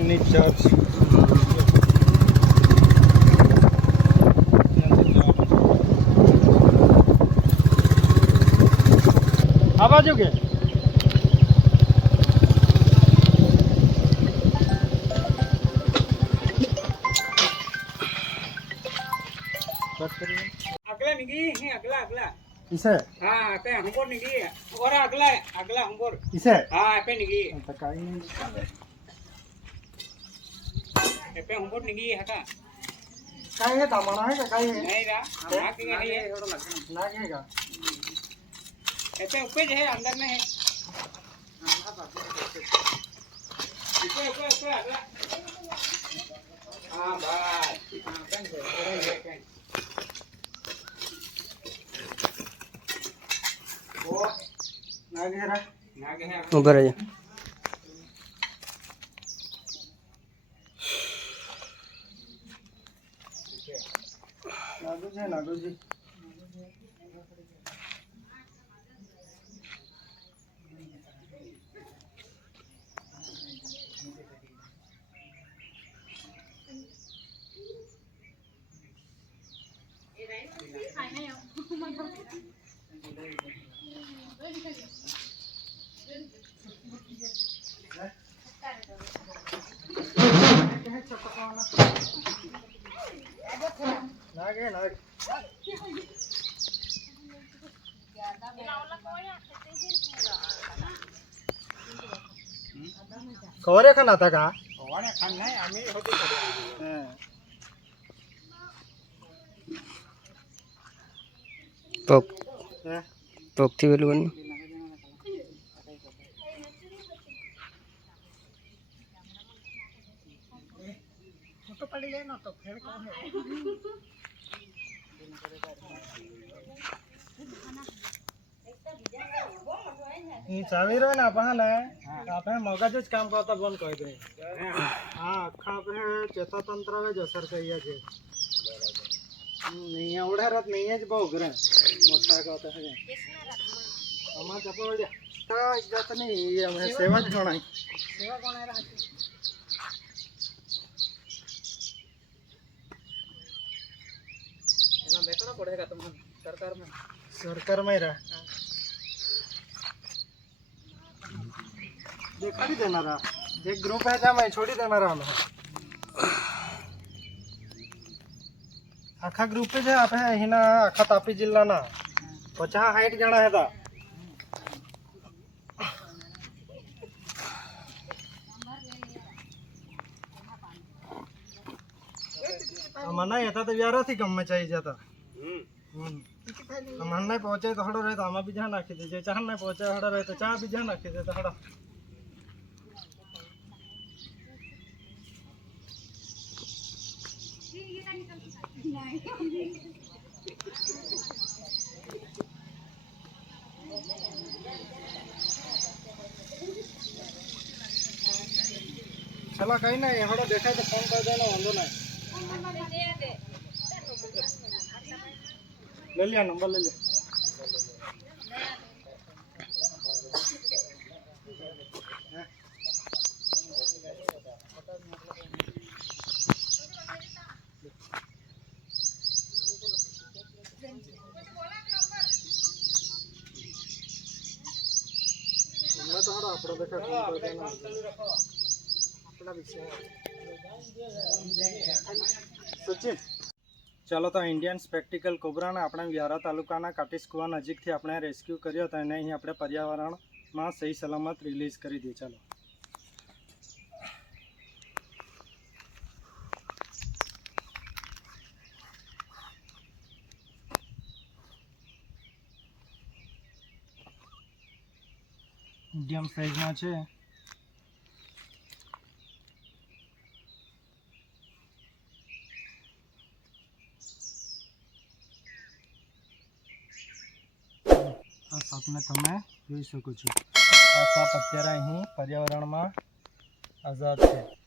ની ચર્ચ આ બાજુ કે अगला निगी है अगला अगला इसे हाँ पे हमको निगी और अगला अगला हमको इसे हाँ पे निगी तो काही पे हमको निगी हटा काय है दामना है का काय है नहीं रहा हम आके है ये लागेगा पे ऊपर है अंदर में है ऊपर ऊपर अगला हाँ बस हाँ पेन से पेन वो लागे रा नागे है ऊपर आ जा नागू जी नागे नाग कवरे खाना था का वाना खान नहीं आम्ही होते पग पग थी वेलू बनी फोटो पड़ी ले ना तो फिर कौन है ई चावी रो ना आपण आपे मगजच काम करता बंद कर दे हां अख्खा आपे चेतातंत्रावे असर करिया छे नहीं एवढा रात नहीं है बहु घरे मोठा गावता है समाज अपवड्या का जात नहीं हमें सेवा ज गणाय सेवा कौन है रहा एना बेटा पड़ेगा तुम सरकार में रहा देखा भी देना रहा एक ग्रुप है जहाँ मैं छोड़ी देना रहा हूँ आखा ग्रुप पे जो आप है हिना आखा तापी जिला ना 50-60 जना है था मना येता तो व्यारा थी कम में चाहिए जाता मन नहीं पहुंचे तो हड़ो रहे तो आमा भी जहाँ नाखी दीजिए चाह नहीं पहुंचे हड़ो रहे तो चाह भी जहाँ नाखी दे तो हड़ो चला कहीं नहीं हड़ो देखा तो फोन कर देना वांधो नहीं ले लिया नंबर ले लिया मैं तो हड़ा अपना देखा फोन कर देना अपना विषय सचिन चलो तो इंडियन स्पेक्टिकल कोबराने अपने व्यारा तालुकाना काटिस्कुआ नजीकથી આપણે રેસ્ક્યુ કર્યો હતો અને અહીં આપણે પર્યાવરણમાં સહી સલામત રિલીઝ કરી દી ચાલો મીડિયમ સાઈઝમાં છે આ સાપને તમે જોઈ શકો છો આ સાપ અત્યારે અહીં પર્યાવરણમાં આઝાદ છે